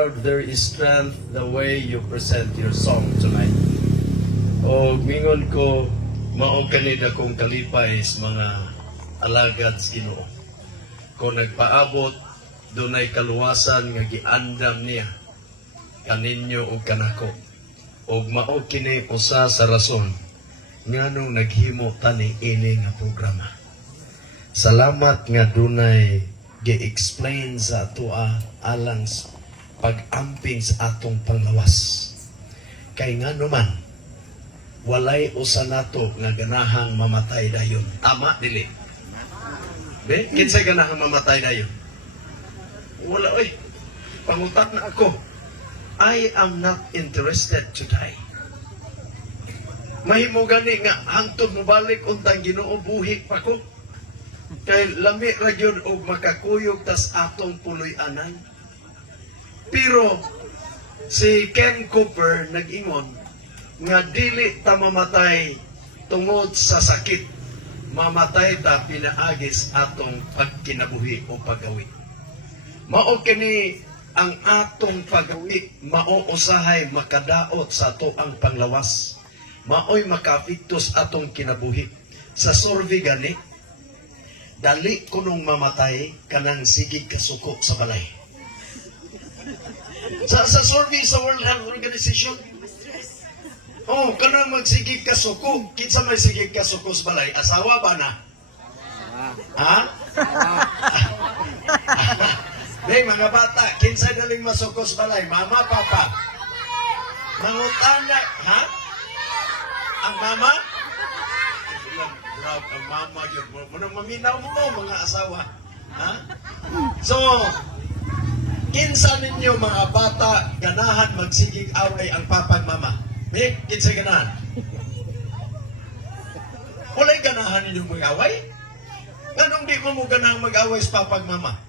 There is strength the way you present your song tonight. O mingon ko, mao kanida kong kalipay sa mga alagad sa Ginoo. Kung nagpaabot, dunay kaluwasan nga giandam niya kaninyo o kanako. O mao kini usa sa rason nganong naghimo tani ini nga programa. Salamat nga dunay gi-explain sa atoa alang pag-amping sa atong panglawas. Kay nga naman, walay usa nato nga ganahang mamatay dayon. Tama, dili? Be, kinsay ganahang mamatay dayon? Wala, oy. Pangutak na ako. I am not interested to die. Mahimo gani nga hangtod mo balik untang Ginoo buhi pa ko. Kay lami ra gyud og makakuyog tas atong puloy-anan. Pero si Ken Cooper nag-ingon nga dili ta mamatay tungod sa sakit, mamatay ta pinaagis atong pagkinabuhi o paggawi. Mao kini ang atong paggawi, mao usahay makadaot sa ato ang panglawas, maoy makapiktos atong kinabuhi. Sa survey gani, dali kunong mamatay kanang sigig kasuko sa balay. Sa survey sa World Health Organization, kanang magsigig kasuko, kinsa may sigig kasuko sa balay, asawa ba na? Ha? Hey, mga bata, kinsa galing masuko sa balay, mama, papa? Mangutana, ha? Ang mama? Grabe, ang mama yun. Munang maminaw mo mga asawa. Ha? So, kinsa ninyo mga bata ganahan magsigig away ang papa at mama? May kinsa ganahan? Walay ganahan ninyo mag-away? Ganong di mo ganahan mag-away sa papa at mama?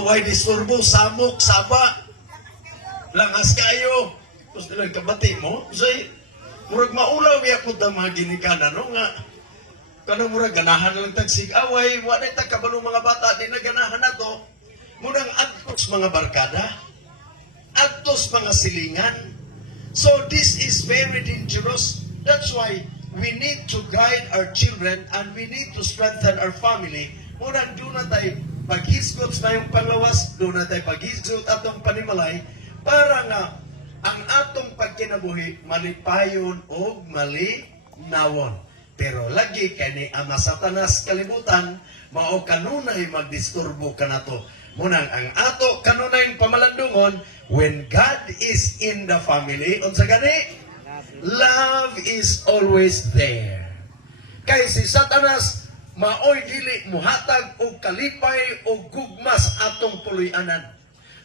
Away disturbo, samok, saba, langas kayo. Tapos nilang kabati mo, say, murag maulaw ako ng mga ginikanan, no? Nga, kanang murag ganahan lang tagsig away, wala tagkabalong mga bata, di na ganahan na to. Munang adtos mga barkada, adtos mga silingan. So this is very dangerous. That's why we need to guide our children and we need to strengthen our family. Munang doon na tayo paghisgot sa yung panglawas, doon na tayo paghisgot atong panimalay, para nga ang atong pagkinabuhi malipayon o malinawon. Pero lagi kani ang Satanas kalibutan, mao kanunay magdisturbo kanato. Munang ang ato kanunay pamalandungon, when God is in the family, unsa gani? Love is always there. Kay si Satanas maoy dili muhatag og kalipay o gugmas atong puloy-anan.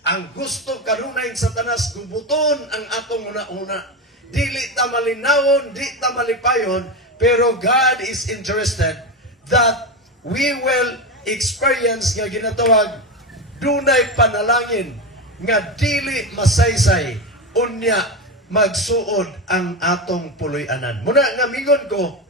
Ang gusto kanunay Satanas gubuton ang atong una-una. Dili ta malinawon, di ta malipayon, pero God is interested that we will experience nga ginatawag dunay panalangin nga dili masaysay unya magsuod ang atong puloy-anan. Muna nga mingon ko,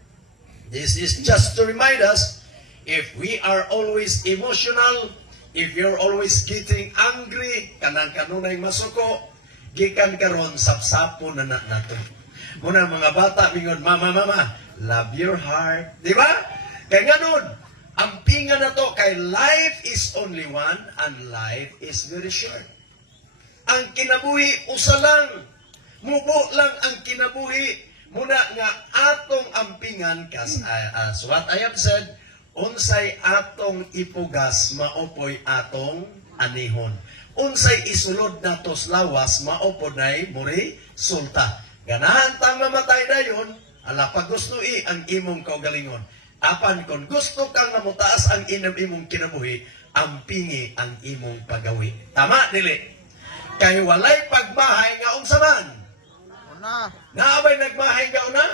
this is just to remind us, if we are always emotional, if you're always getting angry, kanang-kanunay masuko, gikan karon sapsapo na nato. Muna mga bata, mingon, mama, love your heart. Di ba? Kaya nga nun, ang pinga na to, kay life is only one, and life is very short. Ang kinabuhi, usa lang. Mubo lang ang kinabuhi. Muna nga atong ampingan, as what I have said, unsay atong ipugas, maopoy atong anihon. Unsay isulod natos lawas, maopod na'y muri sulta. Ganahan tang mamatay dayon, ala pag gusto ang imong kaugalingon. Apan kon gusto kang namutaas ang imong kinabuhi, ampingi ang imong pagawi. Tama, dili? Kay walay pagmahay nga unsa man. Naabay nagmahay nga una?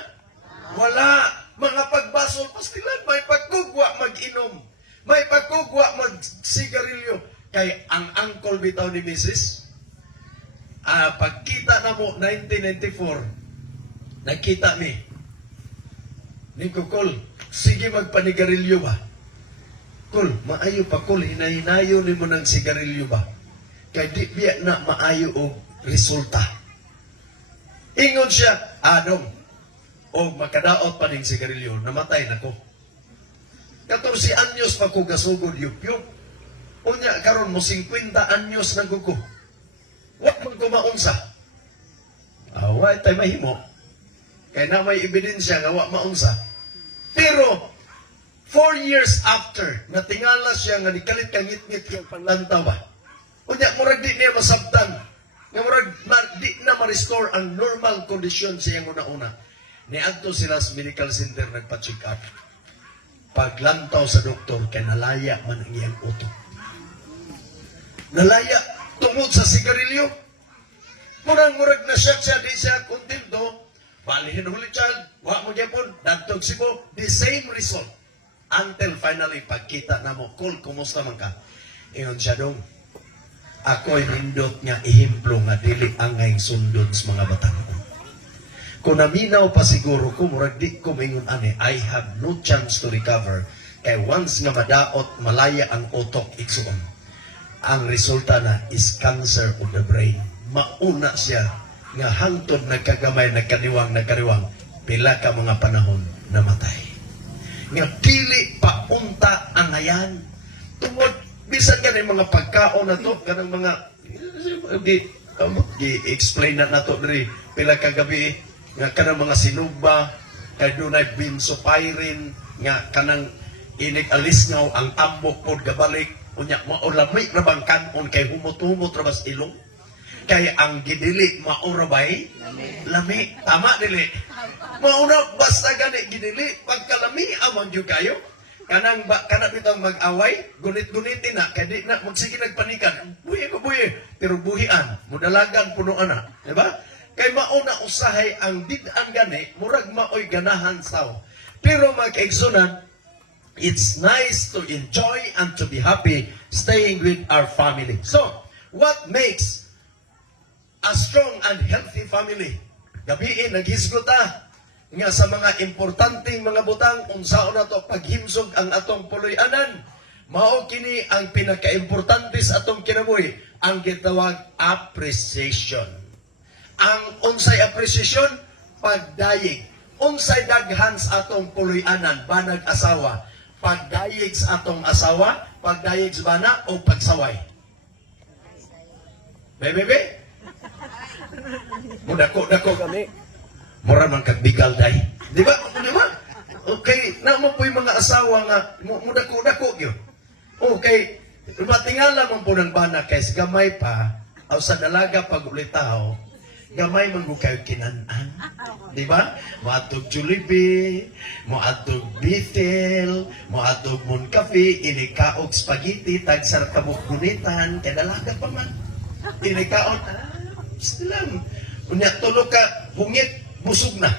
Wala. Mga pagbasol, pastilan, may pagkugwa mag-inom. May pagkugwa mag-sigarilyo. Kay ang uncle bitaw ni Mrs. Pagkita na mo, 1994, nagkita ni Kukol, sige magpanigarilyo ba? Kul, maayo pa Kul, hinahinayo ni mo ng sigarilyo ba? kay di biya na maayo og resulta. Ingon siya, Adong, o makadaot pa ning sigarilyo, namatay na ko. 14 anyos pa ko gasugod yup-yup. Unya, karon mo 50 anyos na ko. Wag man ko maunsa. Away tay mahimo. Kaya na may ebidensya nga wag maunsa. Pero, 4 years after, natingala siya nga nikalit kang ngit-ngit yung panglantaw ba. Unya, murag di niya masabtan. Nga murag di na ma-restore ang normal condition siya una-una. Niadto sila sa medical center nagpa-check up. Paglantaw sa doktor, kay nalaya man ang iyang utok. Nalaya tungod sa sigarilyo. Murag na siya, di siya kontento. Balihin ulit siya, wa mo gyapon, dagtog Cebu, the same result. Until finally, pagkita na mo, Kol, kumusta man ka? Iyon siya dong, ako'y nindot nga ihimplo nga dili angay sundod sa mga batang. Kung naminaw pa siguro ko, murag di ko mingon ani, I have no chance to recover. Kaya once nga madaot, malaya ang utok, iksuon. Ang resulta na is cancer of the brain. Mauna siya nga hangtod nagkagamay, nagkariwang, pila ka mga panahon namatay. Nga pili paunta ang ayan. Tungod, bisan ka ng mga pagkaon na to, kanang mga, i-explain na to dari pila ka gabi, nga kanang mga sinugba, kay dunay benzopyrin, nga kanang inig-alisngaw ang tambok pod gabalik, unya maulami ra bang kanon kay humot-humot ra bas ilong. Kay ang gidili maurabay lami, tama dili. Mauna basta gani gidili pagkalami amon jud kayo. Kanang bitang mag-away, gunit-gunitin na kay di na magsige nagpanikan. Buhi pero buhian, mudalagan punuan na, di ba? Kay mauna usahay ang did-an gani, murag maoy ganahan saw. Pero mag-igsunan, it's nice to enjoy and to be happy staying with our family. So, what makes a strong and healthy family? Gabiin, naghisgota nga sa mga importanteng mga butang, unsaon na to paghimsog ang atong puloy-anan. Mao kini ang pinaka-importante sa atong kinabuhi, ang gitawag appreciation. Ang unsay appreciation, pagdayeg. Unsay daghan sa atong puloy-anan, banag asawa. Pagdayeg sa atong asawa, pagdayeg sa bana, o pagsaway. Bebe? Mudako kami. Mura man kagbigal day. Di ba? Okay, naman po yung mga asawa nga, mudako yun. Okay, matingala man po ng bana, kay gamay pa, o sa dalaga pag ulitaw, gamay man mo kayo kinanan. Di ba? Moatog Jollibee, moatog Bethel, moatog Moncafe, inikaog spaghetti, tagsar kabuk gunitan, kaya dalaga pa man. Inikaon, lang. Unya, tulog ka, hungit, busog na.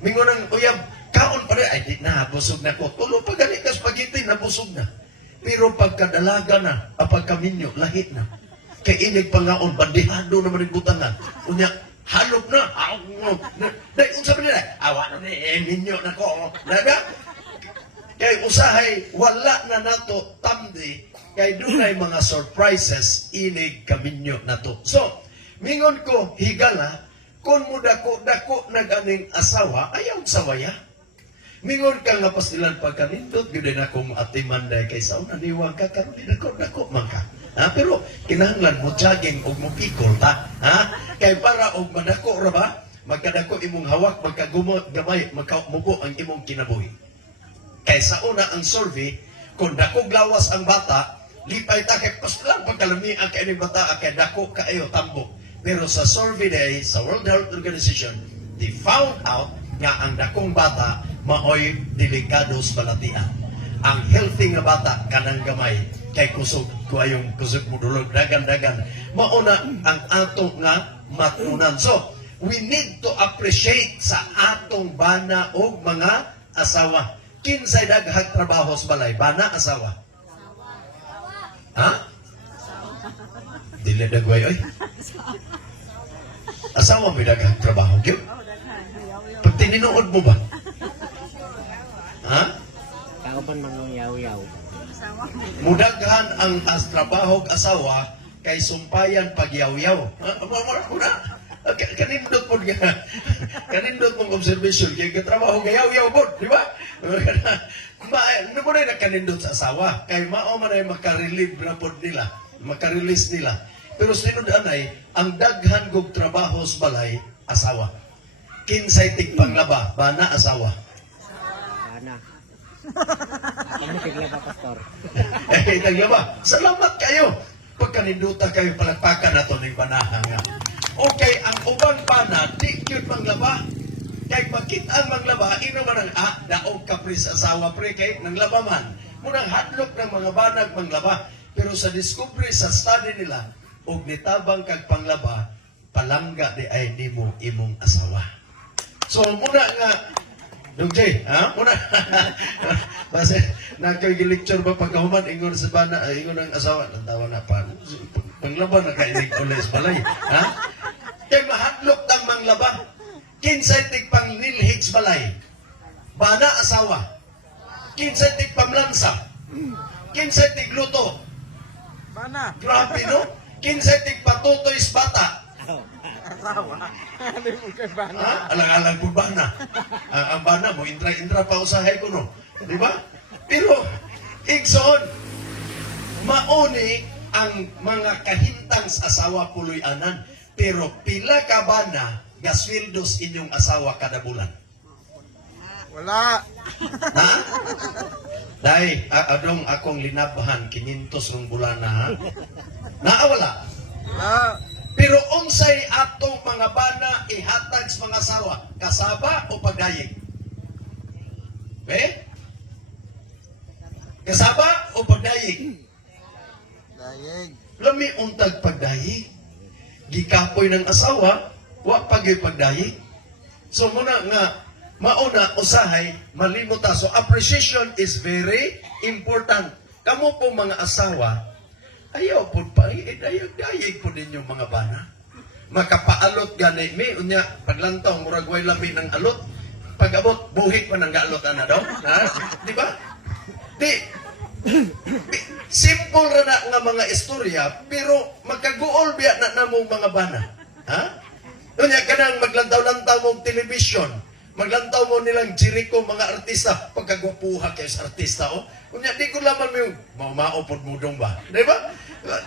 Mingo ng uyab, kaon pa rin, ay di na, busog na ko. Tulog pa ganit ka spaghetti, nabusog na. Pero pagkadalaga na, pagkaminyo, lahit na. Kay inig pangaon, bandihado naman yung butangan. Unya, halop na. Dahil kung sabi nila, awa na ninyo na ko. Naga? Kay usahay, wala na nato tamdi. Kay dunay mga surprises, inig kaminyo na to. So, mingon ko, higala, kung mo dako-dako nag-aning asawa, ayaw sawaya. Mingon ka nga pastilan pagkanindot, yun din akong atimanday kay sa unaniwang ka, karon din dako-dako man ka. Ha? Pero kinahanglan mo jogging o mo pikol ta. Ha? Kay para og madako ra ba? Magkadako imong hawak, magkagumot gamay, magkamubo ang imong kinabuhi. Kay sa una ang survey, kung dako glawas ang bata, lipay ta kay pastilan pagkalami ang kay bata kay dako kaayo tambok. Pero sa survey day, sa World Health Organization, they found out nga ang dakong bata maoy delikado sa balatian. Ang healthy nga bata kanang gamay kay kusog kuayong kusog mudulog dagan-dagan. Mauna ang ato nga matunan. So, we need to appreciate sa atong bana o mga asawa. Kinsay daghang trabaho sa balay, bana asawa. Ha? Dili dagway oy. Asawa may daghang trabaho gyud. Pag tininood mo ba? Ha? Kauban mga yaw-yaw. Mudaghan ang trabaho asawa kay sumpayan pagyaw-yaw. Muna, kanindot po nga, kanindot mong observation, kaya katrabaho gayaw-yaw po, di ba? Ano mo na kanindot sa asawa, kay mao man ay makarelieve na po nila, makarelease nila. Pero sinod anay, ang daghan kog trabaho sa balay, asawa. Kinsay tigpanglaba, bana asawa. Bana. Ako tiglaba, pastor. Naglaba. Salamat kayo. Pagkaninduta kayo, palagpakan na ito ng banahan nga. Okay, ang ubang bana, di yun manglaba. Kaya makita ang manglaba, ino man ang daog kapri sa asawa pre, kay nanglaba man. Munang hadlok ng mga banag manglaba. Pero sa discovery, sa study nila, og nitabang kag panglaba, palangga di ay nimo imong asawa. So muna nga, Dong Jay, ha? Muna. Basta, nakagilecture ba pagkahuman, ingon sa bana, ingon ang asawa, nantawa na pa. Panglaba, nakainig ulit sa balay. Ha? Kaya mahadlok ng manglaba. Kinsay tig panglilhig sa balay. Bana, asawa. Kinsay tig pamlansa. Kinsay tig luto. Bana. Grabe, no? Kinsay tig patutoy sa bata. Asawa. Ano mo kay Bana? Ha? Alang-alang po bana. Ang bana mo, intra pa usahay ko, no? Di ba? Pero, igsoon, mauni ang mga kahintang sa asawa puloy anan. Pero pila ka bana, gasweldos inyong asawa kada bulan. Wala. Ha? Dahil, adong akong linabahan, 500 ng bulan na, ha? Naawala. Wala. Pero unsay atong mga bana ihatag sa mga asawa, kasaba o pagdayeg? Kasaba o pagdayeg? Dayeg. Lami untag pagdayeg. Gikapoy ng asawa, wa pagay pagdayeg. So muna nga, mauna usahay, malimot ta. So appreciation is very important. Kamo po mga asawa, ayaw po pa, dayeg po din yung mga bana. Makapaalot gani, may unya, paglantaw, muragway lami ng alot, pag-abot, buhik pa ng galot, ano daw? Ha? Di ba? Simple ra na nga mga istorya, pero magkaguol biya na namong mga bana. Ha? Unya, kanang maglantaw-lantaw mong television, maglantaw mo nilang Jericho, mga artista, pagkagwapuha kayo sa artista, oh. Kunya, di ko laman mo yung maupod mo dong ba? Di ba?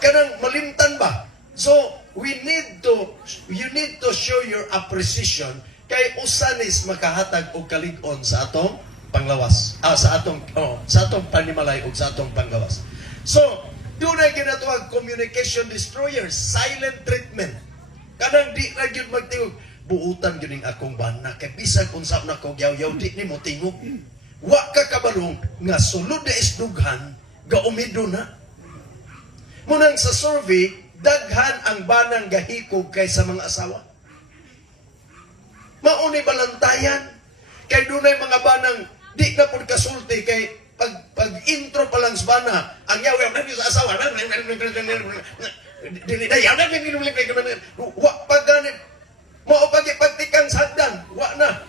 Kanang malimtan ba? So, you need to show your appreciation kay usanis makahatag og kalig-on sa atong panglawas. Sa atong panimalay o sa atong panglawas. So, doon ay ginatawag communication destroyers, silent treatment. Kanang di na yun magtingog, buutan yun yung akong bana, kay bisag unsap na ko, yaw-yaw, di ni mo tingog. Wa ka kabalong nga sulod na isdughan gaumido na. Munang sa survey, daghan ang banang gahikog kaysa mga asawa. Mauni balantayan. Kay dunay mga banang di na pud kasulti kay pag intro pa lang sa bana, ang yaw-yaw na sa asawa. Dili na yaw na wa pa gani. Mao pagtikang sa hagdan, wa na.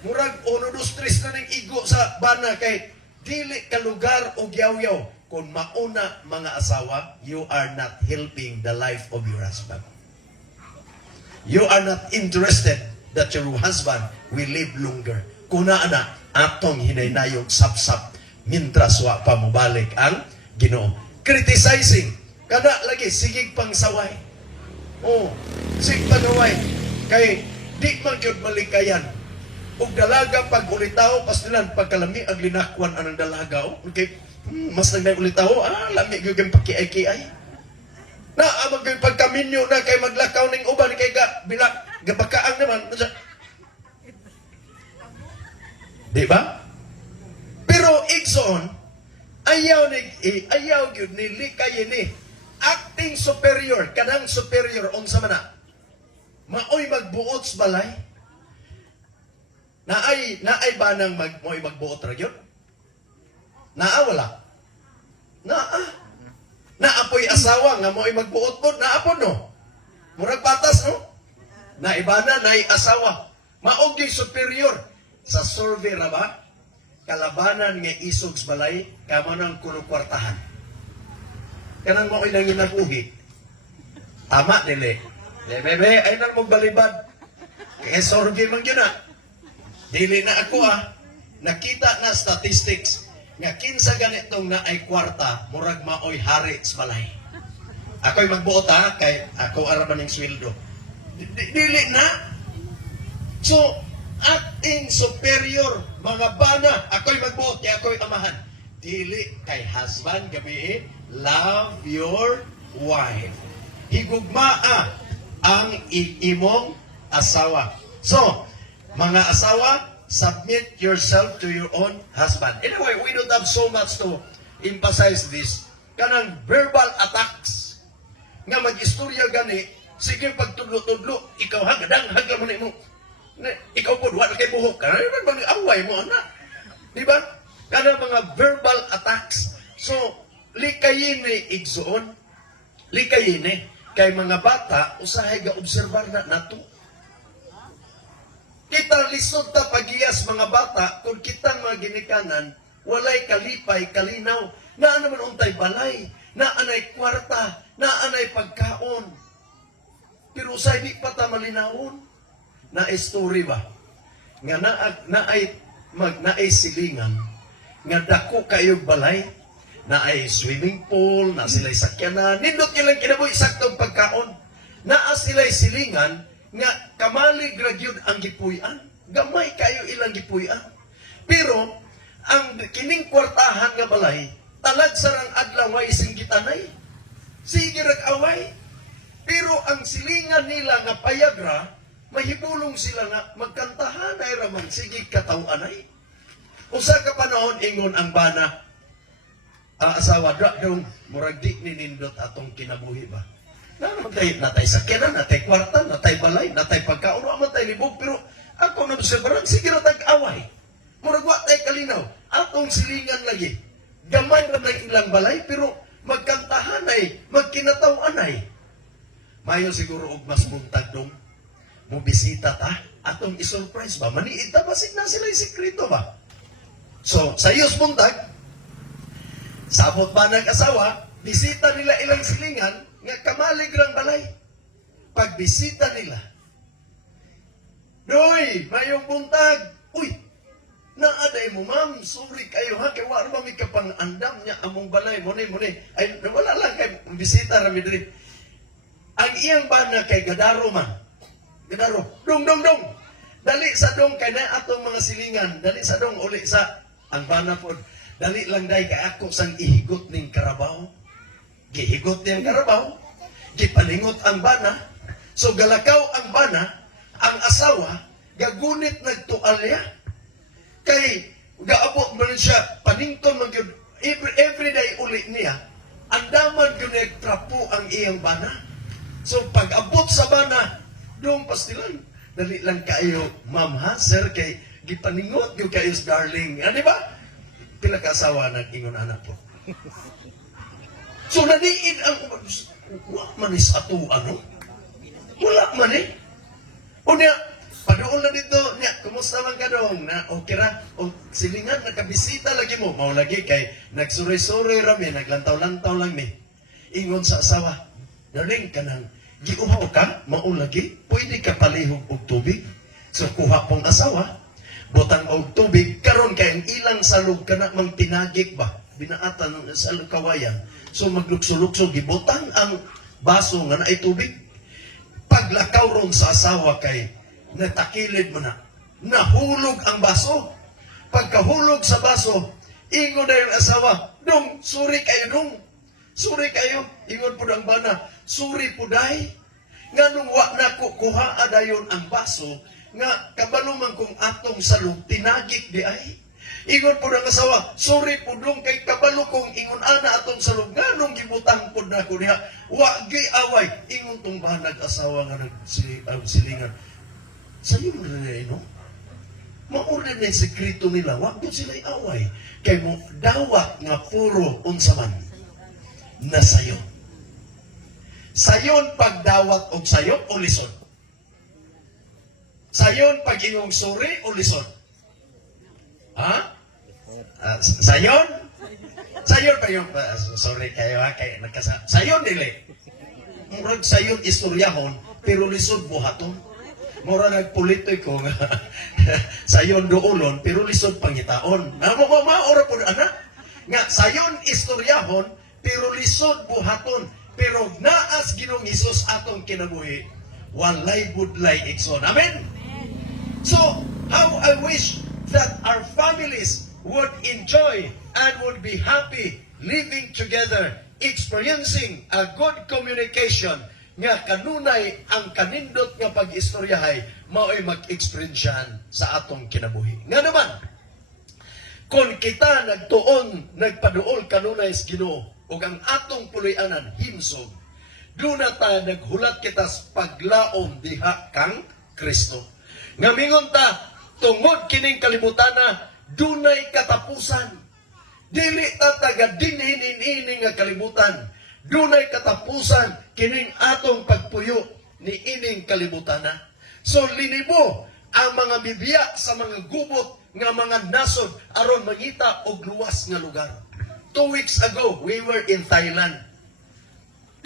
Murag 1, 2, 3 na ng igo sa bana kay dili ka lugar o yaw-yaw. Kung mauna mga asawa, you are not helping the life of your husband. You are not interested that your husband will live longer. Kuna na, atong hinaynayog sapsap mintras wa pa mabalik ang Ginoo. Criticizing. Kada lagi, sigig pang saway. Oh, sig panaway. Kay di man gyud malikayan. Ug dalaga pag ulitaw pastilan pagkalami ang linakwan anang dalaga. Okay, mas nagday ulitaw, lami gyud ang pakiay-kiay. Na amag gyud pagkaminyo na kay maglakaw ning uban kay gabakaang naman. Di ba? Pero igsoon, ayaw gyud ni likay ni acting superior, kadang superior unsa man na. Maoy magbuot sa balay. Naay ba nang mo'y magbuot ra gyud? Wala. Naapoy asawa nga mo'y magbuot pod, naapod no. Murag patas no. Naibana naay asawa. Maog gyud superior sa survey ra ba? Kalabanan nga isog sa balay kamo nang kuno kwartahan. Kanang mo'y nang ginabuhi. Tama, dili. Bebe, ay nang magbalibad. Kaya survey man yun na. Dili na ako nakita na statistics nga kinsa ganitong na ay kwarta, murag maoy hari sa balay. Ako'y magbuot kay ako araman ng sweldo. Dili na. So, acting superior, mga bana, ako'y magbuot, kaya ako'y amahan. Dili kay husband, gabi love your wife. Higugmaa ang imong asawa. So, mga asawa, submit yourself to your own husband. Anyway, we don't have so much to emphasize this. Kanang verbal attacks nga mag-istorya gani, sige pagtudlo-tudlo, ikaw hagadang mo na mo. Ikaw po, wala kay buhok ka. Ano bang away mo, anak? Di ba? Kanang mga verbal attacks. So, likayin ni igsoon. Likayin ni. Kay mga bata, usahay ga observar na nato. Kita lisod ta pagiyas mga bata, kung kitang mga ginikanan, walay kalipay, kalinaw, na naman untay balay, na anay kwarta, na anay pagkaon. Pero sa di pa ta malinawon, na story ba? Nga na ay silingan, nga dako kayong balay, na ay swimming pool, na sila'y sakyanan, nindot nilang kinaboy saktong pagkaon, na sila'y silingan, nga kamalig ragyod ang gipuy-an. Gamay kayo ilang gipuy-an. Pero, ang kining kwartahan nga balay, talag sarang adlaw nga ising gitanay. Sige rag-away. Pero ang silingan nila nga payagra, mahibulong sila nga magkantahan ay raman, sige katawanay. Usa ka panahon ingon ang bana, asawa, dong, murag di ninindot atong kinabuhi ba? Natay sakyanan, natay kwarta, natay balay, natay pagkaon, natay libog, pero ako na sebaran, sige na tag-away. Muragwa tay kalinaw, atong silingan lagi. Gamay na ng ilang balay, pero magkantahan ay, magkinataw ay. Mayo siguro og mas buntag dong, mo bisita ta, atong isurprise ba? Maniid ta, basig na sila yung sekreto ba? So, sa iyos buntag, sabot ba nag-asawa, bisita nila ilang silingan, nga kamalig lang balay. Pagbisita nila, Doy, mayong buntag. Uy, naaday mo ma'am, sorry kayo ha, kaya wala ba may kapang-andam niya among balay, muni. Ay, wala lang kay bisita rami diri. Ang iyang bana kay Gadaro man. Gadaro, dong. Dali sa dong kay na atong mga silingan, dali sa dong uli sa ang bana pod. Dali lang day kay ako sang ihigot ning karabaw. Gihigot niyang karabaw, gipalingot ang bana, so galakaw ang bana, ang asawa, gagunit nagtualya, kay gaabot man siya, panington man yun, every day ulit niya, andaman yun nagtrapo ang iyang bana. So pag abot sa bana, doon pastilan, dali lang kayo, ma'am ha, sir, kay gipaningot yung kayo darling, di ba? Pila ka-asawa nag-ingon anak po. So, naniid ang wala man is ato, Wala man eh. O niya, padoon na dito, niya, kumusta man ka dong? Na, okay ra, o silingan, nakabisita lagi mo. Mao lagi kay, nagsuray-suray rami, naglantaw-lantaw lang ni. Ingon sa asawa, darling, kanang, giuhaw ka, mao lagi, pwede ka palihog og tubig. So, kuha pong asawa, butang og tubig, karon kay ang ilang salog ka na mang tinagik ba? Binaatan sa kawayan. So maglukso-lukso, gibutang ang baso nga na ay tubig. Paglakaw ron sa asawa kay natakilid mo na, nahulog ang baso. Pagkahulog sa baso, ingon na yung asawa, dong, sorry kayo dong. Sorry kayo, ingon po ang bana, sorry po dahi. Nga nung wa na kuha adayon ang baso, nga kabalo man kung atong salog, tinagik di ay. Ingon po ng asawa, sorry po dong kay kabalo kong ingon ana atong salog, nga nung gibutang po na ko niya, wagi away. Ingon tong banag asawa nga nagsilingan. Sa'yo mo na no? Mauna na yung sekreto nila, wag doon sila away. Kay mo dawat nga puro unsaman na sayo. Sayon pagdawat og sayo o lisod. Sayon pag ingong sorry o lisod. Ha? Sayon? Sayon pa yung, sorry kayo ha, kay nagkasa. Sayon dili. murag sayon istoryahon pero lisod buhaton. Mura nagpulitoy ko nga sayon doolon pero lisod pangitaon. Maura po ana nga sayon istoryahon pero lisod buhaton. Pero naas Ginoong Hesus atong kinabuhi, walay budlay igsoon. Amen? So, how I wish that our families would enjoy and would be happy living together, experiencing a good communication nga kanunay ang kanindot nga pag-istoryahay mao'y mag-experiensyahan sa atong kinabuhi. Nga naman, kung kita nagtuon, nagpaduol kanunay sa Ginoo, ug ang atong puloy-anan himsog, doon na ta naghulat kita sa paglaom diha kang Kristo. Nga mingon ta, tungod kining kalimutana, dunay katapusan. Dili ta taga dinhin nga kalimutan. Dunay katapusan kining atong pagpuyo ni ining kalimutana. So linibo ang mga bibiya sa mga gubot nga mga nasod aron mangita og luwas nga lugar. 2 weeks ago, we were in Thailand.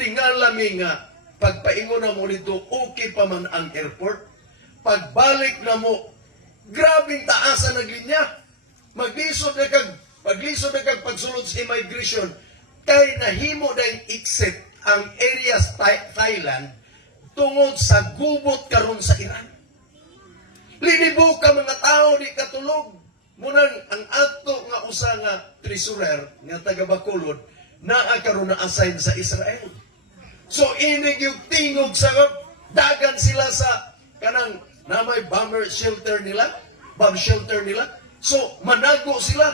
Tingala mi nga, pagpaingon na mo nito, okay pa man ang airport. Pagbalik na mo, grabing taasan ng linya. Maglisod na kag pagsulod sa immigration, kay nahimo na yung exit ang areas Thailand tungod sa gubot karon sa Iran. Linibo ka mga tao, di katulog. Munang ang ato nga usa nga treasurer nga taga Bacolod naa karon na assign sa Israel. So inig yung tingog sa dagan sila sa kanang namay bomber shelter nila, bomb shelter nila. So manago sila.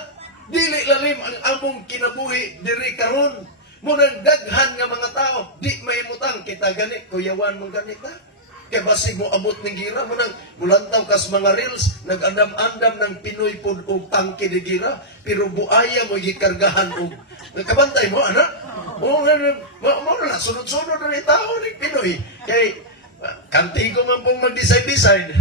Dili lalim ang among kinabuhi diri karon. Munang daghan nga mga tao di mahimutang kita gani kuyawan mong ganita. Kaya basig mo abot ng gira, mulantaw kas mga reels, nag-andam-andam ng Pinoy pod o tangke ni gira, pero buaya mo gikargahan og nagkabantay mo, anak? Mo na, sunod-sunod na tao ng Pinoy. Kay, kantigo man pong mag-design-design.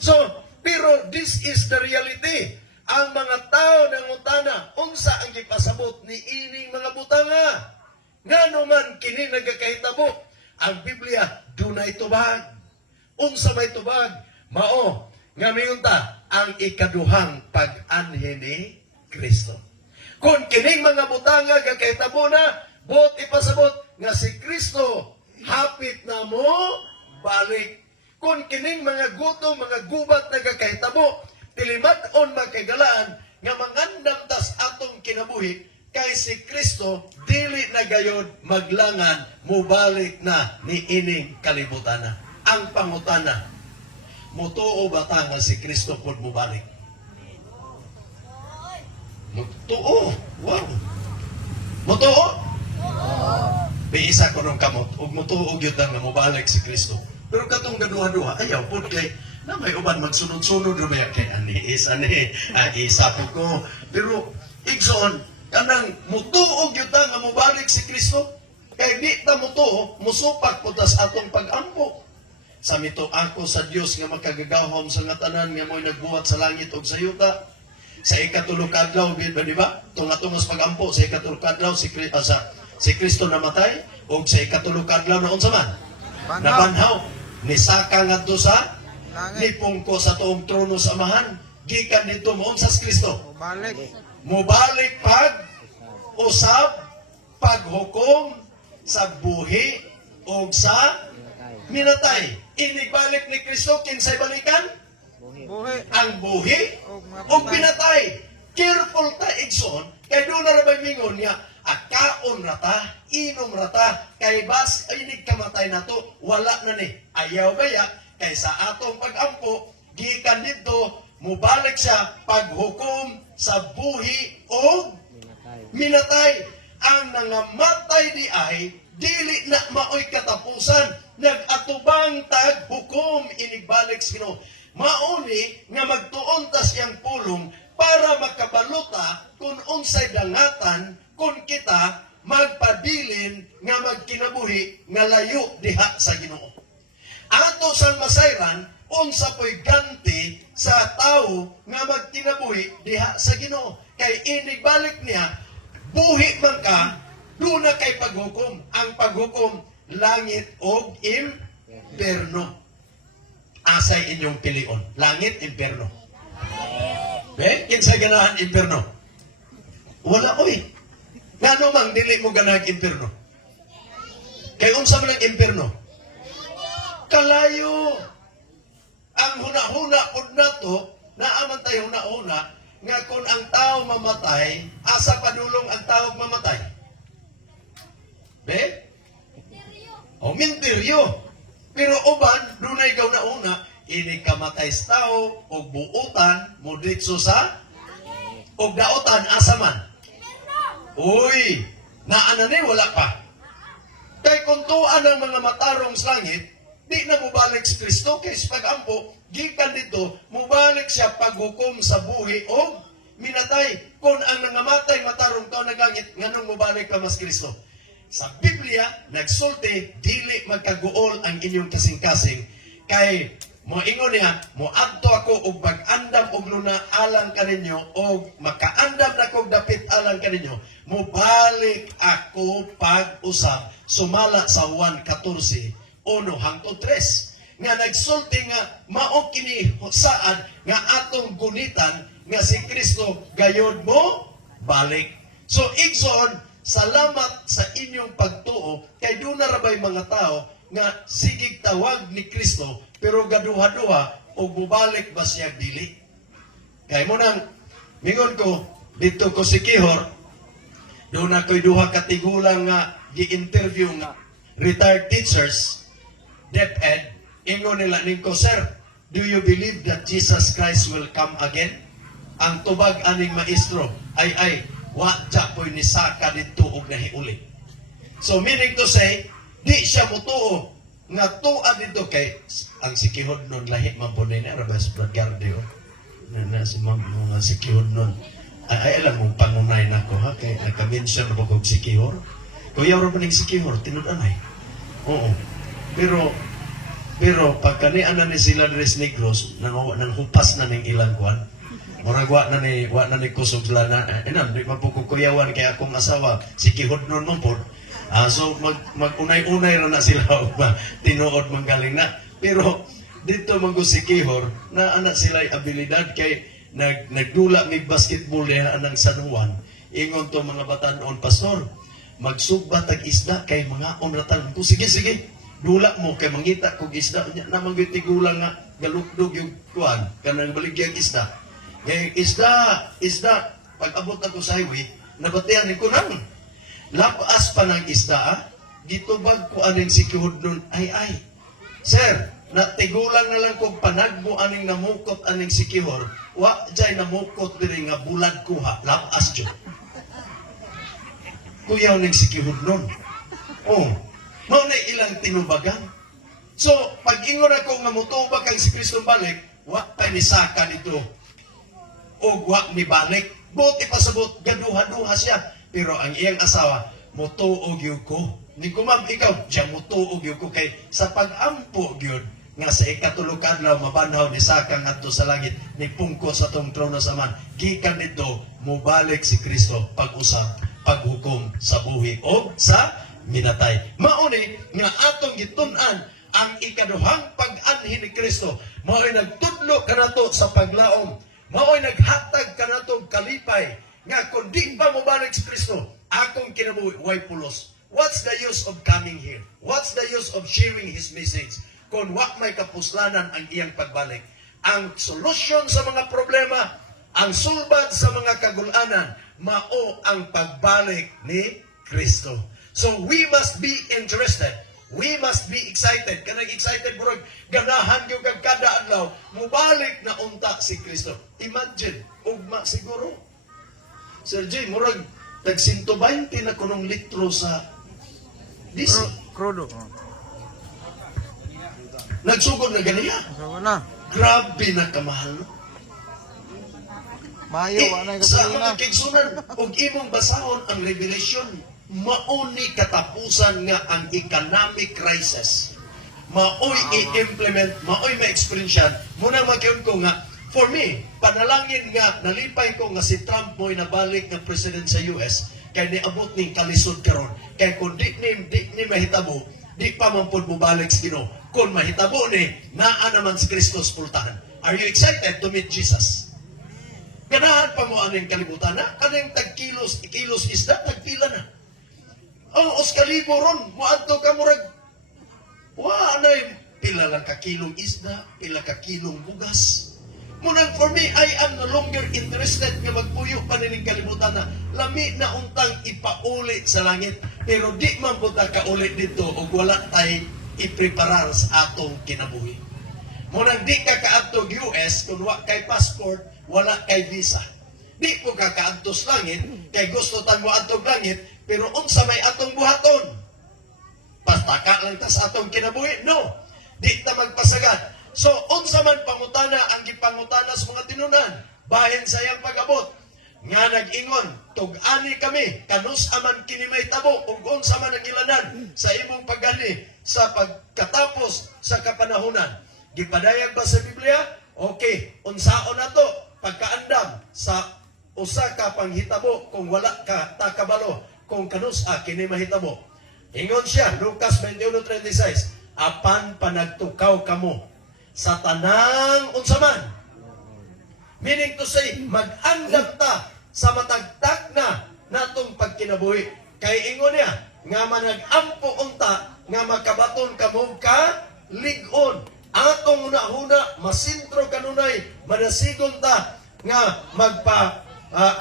So, pero this is the reality. Ang mga tao ng utana, unsa ang ipasabot ni ining mga butanga. Nga naman kini nagkakahitabo. Ang Biblia, dunay tubag. Unsa may tubag? Mao, nga minunta, ang ikaduhang pag-anhi ni Kristo. Kung kining mga butanga gakahitabo na, bot ipasabot nga si Kristo, hapit na mo, balik. Kung kining mga gutom, mga gubat na gakahitabo, tilimat-on magkagalaan, nga mangandam tas atong kinabuhi, kay si Kristo, dili na gayod maglangan, mubalik na ni ining kalibutana. Ang pangutana, mutuo ba ta nga si Kristo pod mubalik? Mutuo. Wow. Mutuo? Biisa ko nung kamot, ug mutuo gyud nga mubalik si Kristo. Pero katong gaduha-duha, ayaw pod kay na may uban magsunod-sunod rumaya kay isa po ko. Pero igsoon, kanang mutuog yun nga mubalik si Kristo. Kaya di ta mutuo, musupak po tas atong pag-ampo. Sa mito ako sa Dios nga makagagahom sa nga tanan nga mo'y nagbuhat sa langit o sa yuta. Sa ikatulog kadlaw, di ba? Tunga-tungos pag-ampo, sa ikatulog kadlaw, si Kristo namatay, o sa ikatulog kadlaw na unsa man? Nabanhaw. Nisaka nga to sa nipong ko sa tuong trono sa amahan. Gikan dito mo sa Kristo. Mubalik pag usab paghukom sa buhi o sa minatay. Inibalik ni Kristo kinsay balikan? Ang buhi o pinatay. Careful ta igsoon kay doon na rabay mingon niya akaon rata, inom rata, kay bas inig kamatay na to, wala na ni. Ayaw baya kay sa atong pag-ampo gikan dito mubalik siya paghukom sa buhi o minatay. Ang nangamatay di ay dili na maoy katapusan, nagatubang tag hukom inigbalik sa Ginoo. Mauni nga magtuon ta siyang pulong para makabaluta kung unsay dangatan kung kita magpabilin nga magkinabuhi nga layo diha sa Ginoo. Ato sang masayran unsa po'y ganti sa tao nga magkinabuhi diha sa Ginoo. Kay inigbalik niya buhi man ka, doon na kay paghukom. Ang paghukom, langit o imperno. Asay inyong pilion. Langit, imperno. Kinsay ganahan imperno? Wala, oy. Ngano mang dili mo ganahan imperno? Kay unsa man ang imperno? Kalayo. Ang huna-huna pud nato, naaman tayo huna-huna, nga kung ang tao mamatay, asa padulong ang tao mamatay? O minteryo. Pero uban, dunay ikaw na una, ini kamatay sa tao, o buutan, mudritso sa, o daotan, asa man. Uy, naanani, wala pa. Kay kung tuan ang mga matarong sa langit, di na mubalik si Kristo, kay sa pag-ampo, gikan dito, mubalik siya paghukom sa buhi o minatay. Kung ang nangamatay matarong tao na langit, nganong mubalik ka mas Kristo? Sa Biblia, nagsulti, dili magkaguol ang inyong kasing-kasing. Kay, moingon niya, moadto ako og mag-andam og luna alang kaninyo, og makaandam na kog dapit alang kaninyo, mubalik ako pag-usap, sumala sa 1:14, 1 hangtod 3. Nga nagsulti nga, mao kini saad, nga atong gunitan, nga si Kristo gayod mo, balik. So, igsoon, salamat sa inyong pagtuo kay doon na rabay mga tao nga sigig tawag ni Kristo pero gaduha-duha o bubalik ba siya dili. Kay mo nang mingon ko dito ko si Kihor doon ako'y duha katigulang nga gi-interview nga retired teachers DepEd ingon nila ningko, sir, do you believe that Jesus Christ will come again? Ang tubag aning maestro ay wadya po'y nisaka dito og nahiuli. So meaning to say, di siya mutuo nga tuad dito kay ang sikihod nun lahi mapunay na rabas Bradgarde na si mga sikihod nun. Ay alam mong pangunay na ko ha kay nagka-mention na kog sikihor. Kuya ro pa ning sikihor tinud-anay. Oo. Pero pagkanian na ni sila Dres Negros nang hupas na ning ilang kwan. Murag wa na ni kusugla na inam di mapukukuyawan kay akong asawa si Kihod nun mong pod. So mag-unay-unay ra na sila tinuod manggaling na. Pero dito man si Kihor na anak sila abilidad kay nagdula mi basketball diha anang San Juan. Ingon to mga batan-on, pastor, magsugba tag isda kay mga onratan ko. Sige dula mo kay mangita kog isda nya na manggitigulang nga galukdog yung kuan kanang baligyang isda. Kaya isda, pag abot ako sa highway, nabatihan ko nang lapas pa ng isda, dito bag ko aning sikihod nun, ay. Sir, natigulang na lang kong panagbo aning namukot aning sikihor, wa jay namukot diri nga bulad kuha, lapas dyan. Kuyaw ning sikihod nun. No na ilang tinubagan. So, pag ingon ako nga mutubag kang si Kristo balik, wa pa nisaka dito. O wa ni balik. Buti pasabot, gaduha-duha siya. Pero ang iyang asawa, mutuog yun ko. Ni kumab ikaw, diyan mutuog yun ko. Kay sa pag-ampo yun, nga sa ikatulog adlaw mabanhaw ni sakang adto sa langit, ni pungko sa tong trono sa man. Gikan nito, mubalik si Kristo pag-usap, paghukom sa buhi o sa minatay. Mauni nga atong gitun-an ang ikaduhang pag-anhi ni Kristo. Mao'y nagtudlo kanato sa paglaom. Mao'y naghatag kanatong kalipay nga kung di ba mo balik si Kristo, akong kinabuhi, way pulos. What's the use of coming here? What's the use of sharing His message? Kung wak may kapuslanan ang iyang pagbalik. Ang solusyon sa mga problema, ang sulbad sa mga kagulanan, mao ang pagbalik ni Kristo. So we must be interested. We must be excited. Kanang excited, bro. Ganahan yung kada adlaw. Mubalik na unta si Kristo. Imagine, ugma siguro. Sir J, murag, tag 120 na kunong litro sa diesel. Crudo. Nagsugod na ganiya. Sawa na. Grabe na kamahal. No? Mayo, wala yung Sa gasolina. mga kigsunan, ug imong basahon ang Revelation, mauni katapusan nga ang economic crisis. Maoy i-implement, maoy ma-experiensyan. Muna magyon ko nga, for me, panalangin nga, nalipay ko nga si Trump mo'y nabalik ng president sa US, kay niabot ning kalisod karon. Kay kung di ni mahitabo, di pa man pud mubalik sa Ginoo. Kung mahitabo ni naa naman si Kristo sa pultahan. Are you excited to meet Jesus? Ganahan pa mo aning kalibutan na? Kanang tag-kilos isda, tagpila na. Ang oskalibo ron, muadto ka murag. Na pila lang ka kilong isda, pila ka kilong bugas. Munang for me, I am no longer interested nga magpuyo pa nining kalibutan na lami na untang ipauli sa langit. Pero di man po kaulit dito o wala tayo ipreparar sa atong kinabuhi. Munang di ka kaadtog US kung wala kay passport, wala kay visa. Di po ka kaadto sa langit, kay gusto tan mo adtog langit, pero unsa may atong buhaton? Pastaka lang ta sa atong kinabuhi? No. Di ta magpasagad. So, unsa man pangutana ang gipangutana sa mga tinunan, bahin sa iyang pag-abot. Nga nag-ingon, tug-ani kami, kanus aman kini may tabo, ug unsa man ang ilanan sa imong pagani sa pagkatapos sa kapanahunan. Gipadayag ba sa Biblia? Okay, unsaon na to, pagkaandam sa usa ka panghitabo kung wala ka takabalo, kung kanus kini mahitabo. Ingon siya, Lucas 21:36, apan panagtukaw kamo sa tanang unsaman. Meaning to say, mag-andam ta sa matagtak na natong pagkinabuhi. Kay ingon niya, nga manag-ampo unta, nga makabaton kamo ka ligon. Atong una-una, masintro kanunay, madasigon ta, nga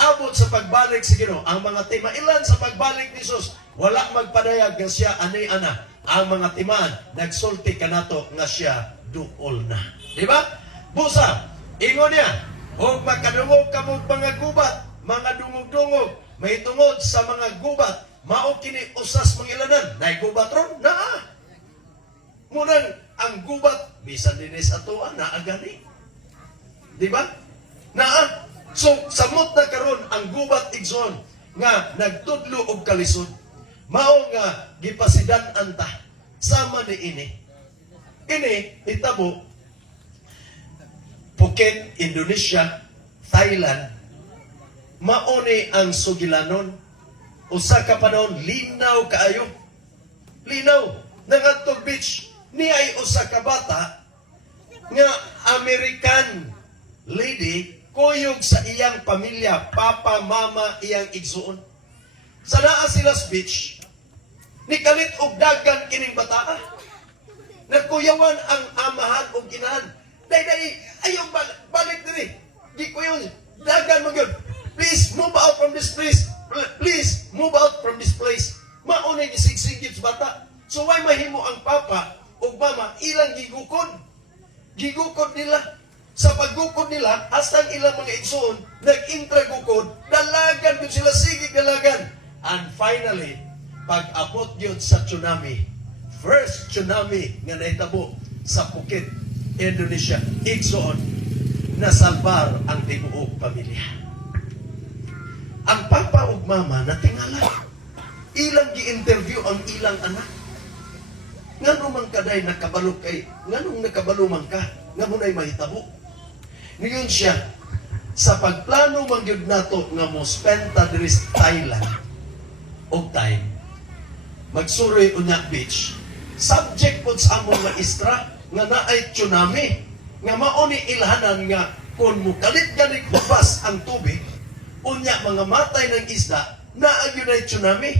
abot sa pagbalik sa Ginoo. Ang mga timailan sa pagbalik ni Jesus, wala magpadayag nga siya ani-ana. Ang mga timaan, nagsulti kanato nga siya duol na. Di ba? Busa, ingon niya, o makadungog kamong mga gubat, mga dungog-dungog, may tungod sa mga gubat, mao kini usas mangilanan. Nay gubat ron? Naa. Munang ang gubat, bisan dinis atoa, naa gani. Di ba? Naa. So, samot na karon ang gubat igsoon nga nagtudlo og kalisod. Mao nga gipasidan-an ta sama ni ini. Ini itabo Phuket, Indonesia, Thailand. Mao ni ang sugilanon. Usa ka panahon linaw kaayo. Linaw nangadtog beach ni ay usa ka bata nga American lady kuyog sa iyang pamilya, papa, mama, iyang igsuon. Sa naa sila sa beach, nikalit og dagan kining bata. Nagkuyawan ang amahan o ginahan. Day, ayaw balik diri. Di ko yun. Dagan mo yun. Please, move out from this place. Please, move out from this place. Maunay gisigsigit sa bata. So, why mahimo ang papa o mama ilang gigukod? Gigukod nila. Sa paggukod nila, hasta ang ilang mga igsoon, nag-intragukod, dalagan yun sila, sigig dalagan. And finally, pag-abot yun sa tsunami, first tsunami nga naitabo sa Phuket, Indonesia, igsoon, nasalbar ang tibuok pamilya. Ang papa ug mama natingala. Ilang gi-interview ang ilang anak. Ngano man kaday nakabalo kay, nganong nakabalo man ka, nga munay mahitabo. Ngayon siya, sa pagplano man gyud nato nga mo spenta diri sa Thailand og time, magsuroy unya beach, subject po sa among maestra nga naay tsunami, nga mao ni ilhanan nga kung mukalit-galit babas ang tubig, unya mga matay ng isda, naay yun ay tsunami.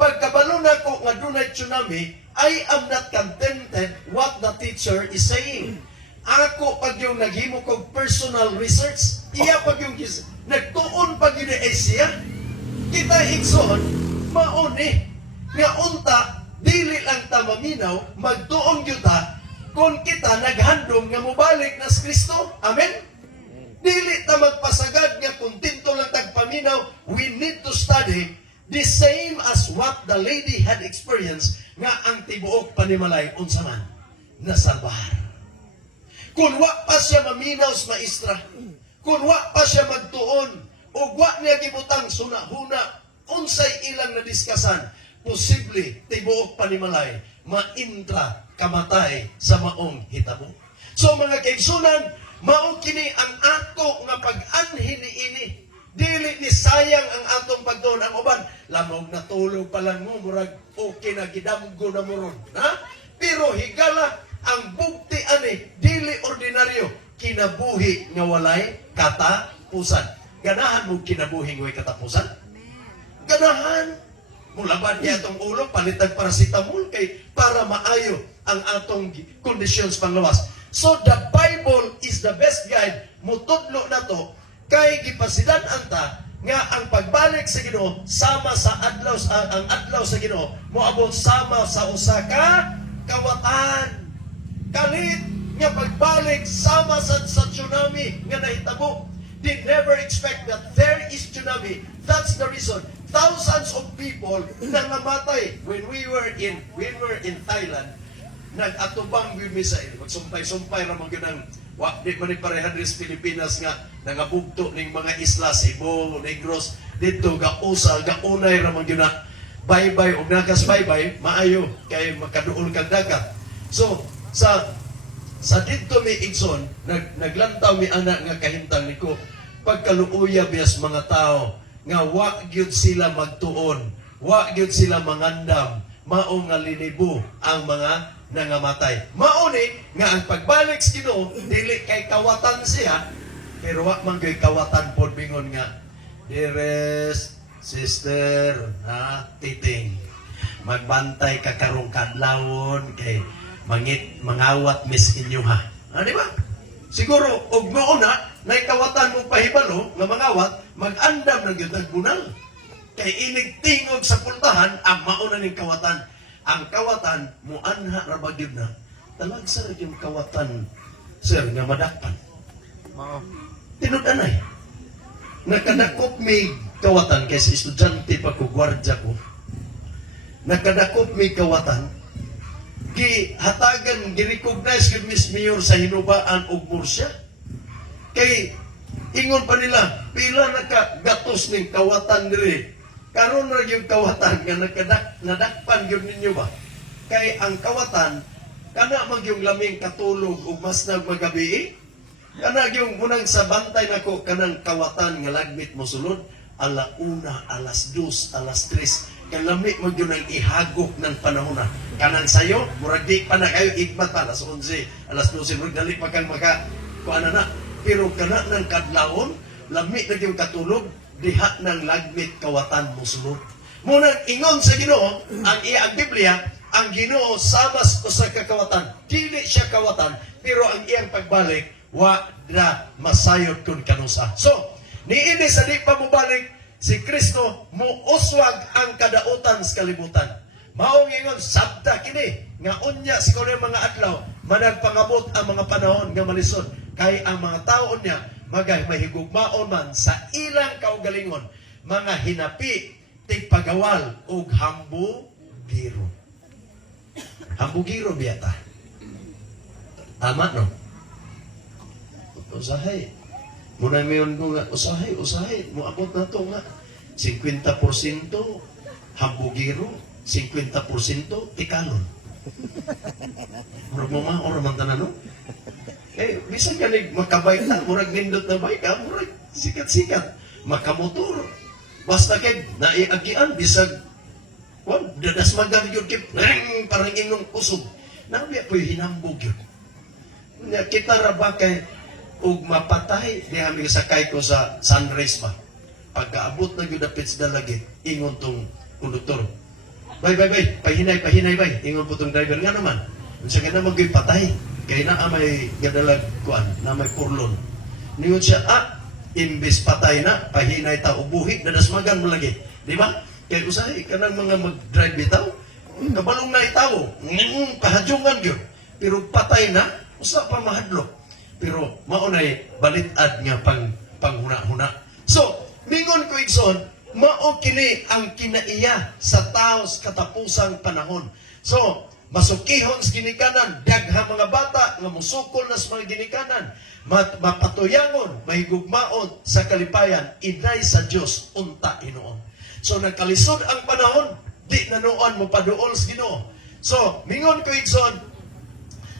Pagkabalo na ko nga dunay tsunami, I am not contented what the teacher is saying. Ako pag yung naghimo kog personal research, iya pag yung nagtuon pag yun ay siya, kita igsoon, mauni, nga unta, dili lang ta maminaw, magtuon yuta, kung kita naghandom nga mubalik na sa Kristo. Amen? Dili ta magpasagad nga kung tinto lang tagpaminaw, we need to study the same as what the lady had experienced nga ang tibuok panimalay unsa man nasalbahar. Kung wa pa siya maminaw sa maestra, kung wa pa siya magtuon, o wa niya gibutang sunahuna, unsay ilang nadiskasan, posible tibuok panimalay, maintra kamatay sa maong hitabo. So mga kaigsunan, mao kini ang ato nga pag-anhin ini Dili ni sayang ang atong pagtuon. Ang uban, lamog na tulog pa lang mo, murag okay na gidamgo na mo ron. Ha? Pero higala, ang bugti ani, dili ordinaryo, kinabuhi nga walay katapusan. Ganahan mo kinabuhi nga walay katapusan? Ganahan. Mulaban niya itong ulo, palitag paracetamol kay para maayo ang atong conditions panglawas. So the Bible is the best guide. Mutudlo na to, kay gipasidan anta nga ang pagbalik sa Ginoo sama sa adlaw ang adlaw sa Ginoo moabot sama sa usa ka kawatan. Kalit nga pagbalik sama sa tsunami nga nahitabo. They never expect that there is tsunami. That's the reason. Thousands of people na namatay when we were in Thailand. Nag-atubang with missile. Magsumpay-sumpay ramang ganang di man parehan rin sa Pilipinas nga nangabugto ning mga isla, Cebu, Negros, dito gausa, gaunay ramang yun na bye-bye o nagas bye-bye, maayo kay makaduol kang dagat. So, sa dito may igsoon, naglantaw mi anak nga kahintang niko, pagkaluuya bias mga tao, nga wa gyud sila magtuon, wa gyud sila mangandam, mao nga linibo ang mga nangamatay. Mauni nga ang pagbalik sa Ginoo dili kay kawatan siya, pero wa man gyud kawatan pod bingon nga dearest sister titing, magbantay ka karong kadlawon kay mangawat mis inyo ha. Di ba? Siguro og mauna nay kawatan mo pahibalo nga mangawat, mag-andam na gyud nagbunal. Kay inig tingog sa pultahan ang mauna ning kawatan. Ang kawatan mo anha ra bagyud na. Talagsa ra yung kawatan sir nga madakpan. Mao. Tinud-anay. Nakadakop may kawatan kay sa estudyante pa ko gwardya ko. Nakadakop may kawatan gihatagan, gi-recognize kay Miss Mayor sa hinubaan og Murcia. Kay ingon pa nila, pila nakagatos ning kawatan diri. Karon ra yung kawatan nga nadakpan gyud ninyo ba? Kay ang kawatan kana mag yung laming katulog ug mas nagmagabi. Kana yung munang sa bantay nako kanang kawatan nga lagmit mo sulod alauna, alas 2, alas 3. Kalami mo yun ang ihagok ng panahon na. Kanang sayo, murag di pa na kayo igmat pa, alas 11, alas 12, murag dali pa kang kuana na. Pero kana ng kadlawon, lami na yung katulog, diha ng lagmit kawatan mo sulod. Munang ingon sa Ginoo, ang iyang Biblia, ang Ginoo sama sa kakawatan. Dili siya kawatan, pero ang iyang pagbalik, wa na masayot kun kanusa. So, niini sa di pa mubalik, si Kristo muuswag ang kadautan sa kalibutan. Maong ingon, sabta kini, nga unya si kuno mga adlaw, managpangabot ang mga panahon nga malisod, kay ang mga taon niya, mahigugmaon man sa ilang kaugalingon, mga hinapi, tigpagawal, ug hambugiro. Hambugiro biyata. Tama, no? Usahay. Muna mayon ko nga, usahay, muabot na to nga. 50% hambugiro, 50% tikalon. Murag mo ma, or man tanan, no? Eh, bisa ka makabike na, murag nindot na bike, murag sikat-sikat. Makamotor. Basta kay naiagian, bisag, dadas magam yun, parang inong usog. Nabi po yung hinambog yun. Kita ra ba kay ug mapatay di kami sakay ko sa sunrise ba. Pagkaabot na gyud dapit sa dalagit, ingon tong konduktor. Bay, pahinay bay. Ingon po tong driver nga naman. Unsa ka na magyud patay? Kay naa may gadalag kuan, na may purlon. Niyon siya, imbis patay na, pahinay ta ubuhi, dadasmagan mo lagi. Di ba? Kaya usahay ka ng mga mag-drive bitaw, kabalong na itaw, kahadjungan gyud. Pero patay na, usa pa mahadlok. Pero maunay balitad nga panghuna-huna. So, mingon ko igsoon, mao kini ang kinaiya sa tao sa katapusang panahon. So, masukihon sa ginikanan, daghang mga bata nga musukol na sa mga ginikanan, mapatuyangon, mahigugmaon sa kalipayan, inay sa Dios unta Hinoon. So, nagkalisod ang panahon, di nanuan mo paduol sa Ginoo. So, mingon ko igsoon,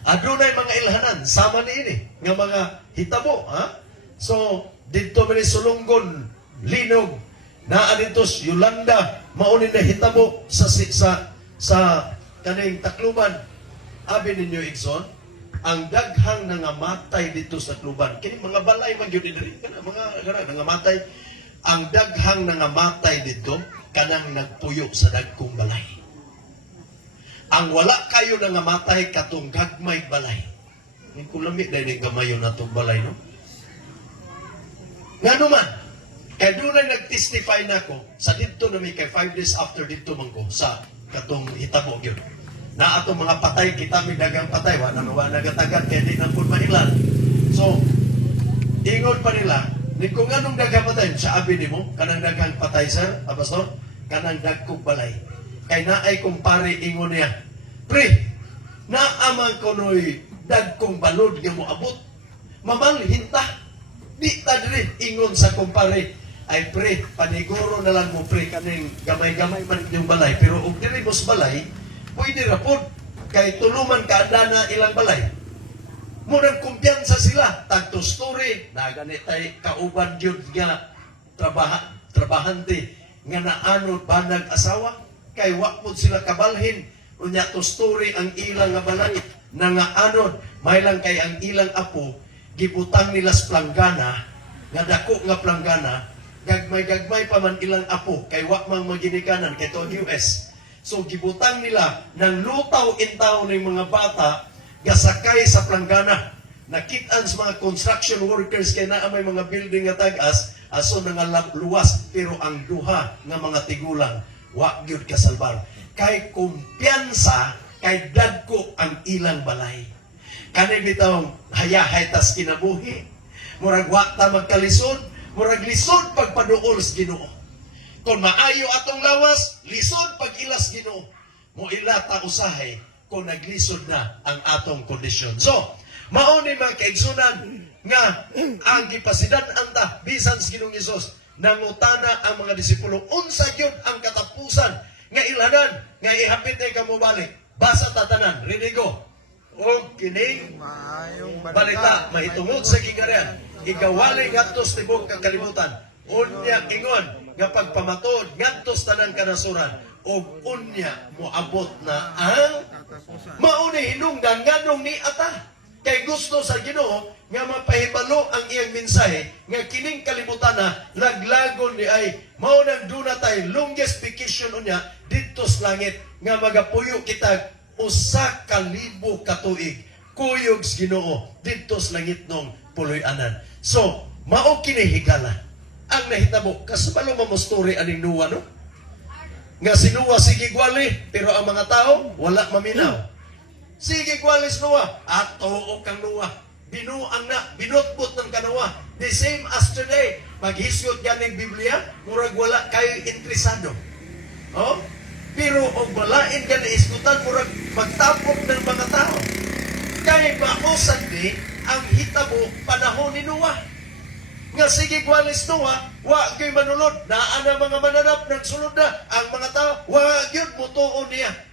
adunay mga ilhanan, sama ni ini, nga mga hitabo, ha? So, dito man sulunggon, linog naa dito sa Yolanda maunin na hitabo sa kaning Tacloban. Abi ninyo igsoon, ang daghang nangamatay dito sa Tacloban kini mga balay man gyud diri kana mga nangamatay. Ang daghang nangamatay dito kanang nagpuyo sa dagkong balay. Ang wala kayo nangamatay katong gagmay balay. Ning kulami dahil gamayo na itong balay, no? Nga naman, kaya doon ay nag-testify na ako, sa dito na may kay 5 days after dito man ko, sa katong hitabo yun. Na atong mga patay, kita may dagang patay, wala nagatagad, kaya di nang po mahilan. So, ingon pa nila, ni kung anong dagang patay, sa abi ni mo, kanang dagang patay, sir, Pastor, kanang dagkong balay. Kay naay kumpare ingon niya, pre, naaman ko no'y dagkong balod nga mo abot. Mamalhinta. Di ta diri ingon sa kumpare, ay pre, paniguro na lang mo pre, kaning gamay-gamay man yung balay. Pero og diri mo sa balay, pwede rapod. Kay tuluman ka na ilang balay. Murang kumpiyansa sila. Tagto story, na ganitay kauban yun nga trabahante nga naano banag asawa. Kay wakpod sila kabalhin. Unya to story ang ilang nga balay na nga anod, may lang kay ang ilang apo, gibutang nila sa planggana, nga dako nga planggana, gagmay pa man ilang apo, kay wak mang maginikanan, kay to US. So gibutang nila ng lutaw-intaw ng mga bata, gasakay sa planggana. Nakitaan sa mga construction workers, kay naa may mga building nga tagas, aso nga luwas, pero ang duha nga mga tigulang, wak gyud kasalbar. Kay kumpiyansa, kay dagko ang ilang balay. Kanay bitawang hayahay tas kinabuhi. Murag wa ta magkalisod, murag lisod pagpaduol sa Ginoo. Kung maayo atong lawas, lisod pag ilas Ginoo. Mo ilata usahay kung naglisod na ang atong kondisyon. So, mao ni mga kaigsunan nga ang gipasidan anta bisan sa Ginoong Hesus nangutana ang mga disipulo unsa gyud ang katapusan nga ilhanan nga ihapit na kamo balik. Basa tatanan, rinigo. O kining Maayong balita, mahitungod sa kingarian. Igawali ngadtos tibok kang kalibutan. Unya ingon, nga pagpamatod, ngadtos tanang kanasuran. O unya, moabot na ang mauni hinungdan nganong ni ata. Kay gusto sa Ginoo nga mapahibalo ang iyang mensahe nga kining kalibutan na laglagon ni ay mao nang dunatay longest vacation unya dito sa langit nga magapuyo kita 1,000 ka tuig kuyog sa Ginoo dito sa langit nung puloy-anan. So mao kini higala ang nahitabo kasabalo mo story aning Noah, no? Nga si Noah sige gwali pero ang mga tao wala maminaw. Sige kwalis Noah, at tuo kang Noah. Binuang na, binutbot ng kanawa. The same as today. Maghisyot yan ng Biblia, murag wala kayo interesado. Oh? Pero og malain ka na iskutan, murag magtapok ng mga tao. Kaya mausan di ang hitabo panahon ni Noah. Nga sige kwalis Noah, wa kayo manulod. Naana mga mananap, nagsulod na. Ang mga tao, wa yun, mutuon niya.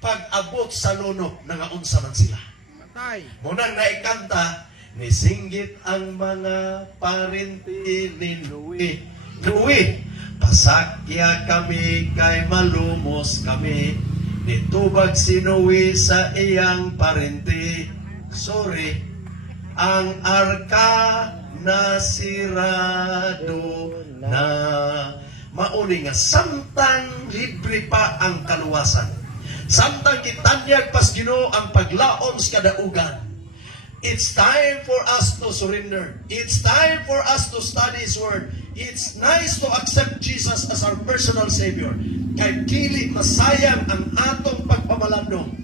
Pag-abot sa lunok, nangaunsa man sila. Matay. Munang naikanta, nisinggit ang mga parinti ni Louie. Louie, pasakya kami kay malumos kami. Nitubag si Louie sa iyang parinti. Sorry, ang arka nasirado na. Mauni nga, samtang libre pa ang kaluwasan. Samtang kitanyag pas Ginoo ang paglaom sa kadaugan. It's time for us to surrender. It's time for us to study His Word. It's nice to accept Jesus as our personal Savior. Kay dili masayang ang atong pagpamalandong.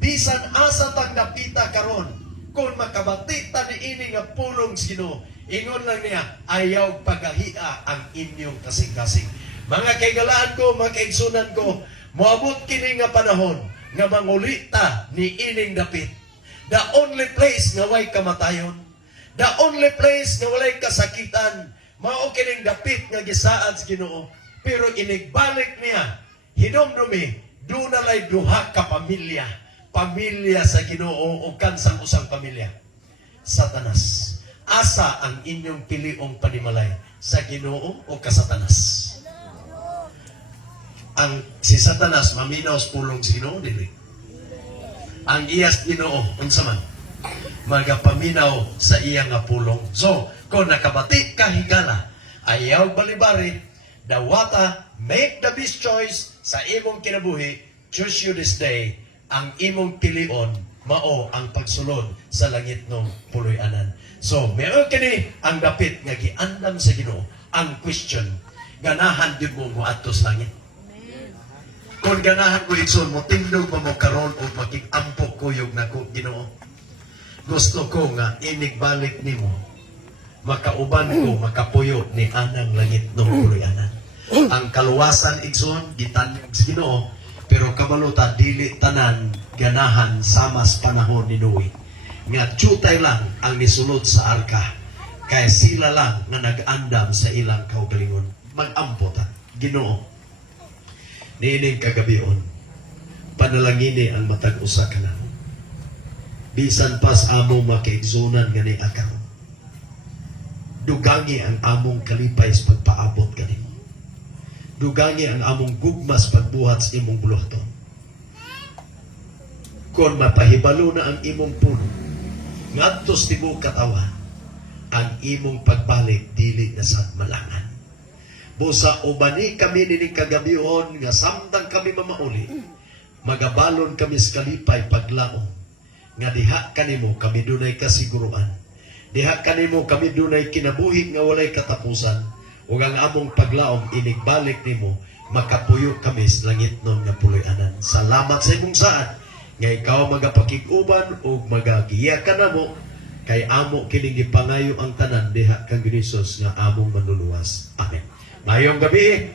Bisan asa tang napita karon, kung makabati ta niini nga pulong sa Ginoo, ingon lang niya, ayaw pagahia ang inyong kasing-kasing. Mga kaigalaan ko, mga kaigsunan ko, moabot kini nga panahon nga mangulita ni ining dapit. The only place nga way kamatayon, the only place nga walay kasakitan, mao kining dapit nga gisaad sa Ginoo. Pero inigbalik niya, hinumdumi, dunalay duha ka pamilya, pamilya sa Ginoo o kansang usang pamilya. Satanas, asa ang inyong piliong panimalay? sa Ginoo o ka Satanas? Ang si Satanas maminaw sa pulong sa Ginoo dili. Ang iyas Ginoo unsa man magapaminaw sa iya nga pulong. So, kung nakabati ka higala, ayaw balibari, dawata, make the best choice sa imong kinabuhi, choose you this day, ang imong pilion, mao ang pagsulod sa langit ng puloy-anan. So, meron kini ang dapit nga giandam sa Ginoo. Ang question, ganahan din mo mo ato sa langit. Kung ganahan ko ikson mo, tindog mo mo karon o makik-ampok kuyog na ko Ginoo. Gusto ko nga inigbalik nimo, makauban ko, makapuyo ni anang langit ng puloy-anan. Ang kaluwasan igsoon gitanyag sa Ginoo, pero kabaluta dili tanan ganahan sama sa panahon ni Noe. Nga tsutay lang ang nisulod sa arka, kaya sila lang nga nag-andam sa ilang kaugalingon. Mag-ampo ta, Ginoo. Niining kagabion, panalangini ang matag usa ka na. Bisan pas amo makaigsunan gani akaw. Dugangi ang among kalipay sa pagpaabot kanimo. Dugangi ang among gugmas pagbuhat sa imong buluhaton. Kung mapahibalo na ang imong puno, ngadtos tibuok katawan, ang imong pagbalik dili na sa malangan. Busa ubani kami nining kagabihon nga samtang kami mamauli, magabalon kami sa kalipay paglaom. Nga diha kanimo kami dunay kasiguruan. Diha kanimo kami dunay kinabuhi nga walay katapusan. Ug ang among paglaom inigbalik nimo, makapuyo kami sa langit nun nga puloy-anan. Salamat sa imong saad nga ikaw magapakig-uban ug magagiya ka namo kay amo kining gipangayo ang tanan diha kang Hesus nga among manluluwas. Amen. Mayong gabi.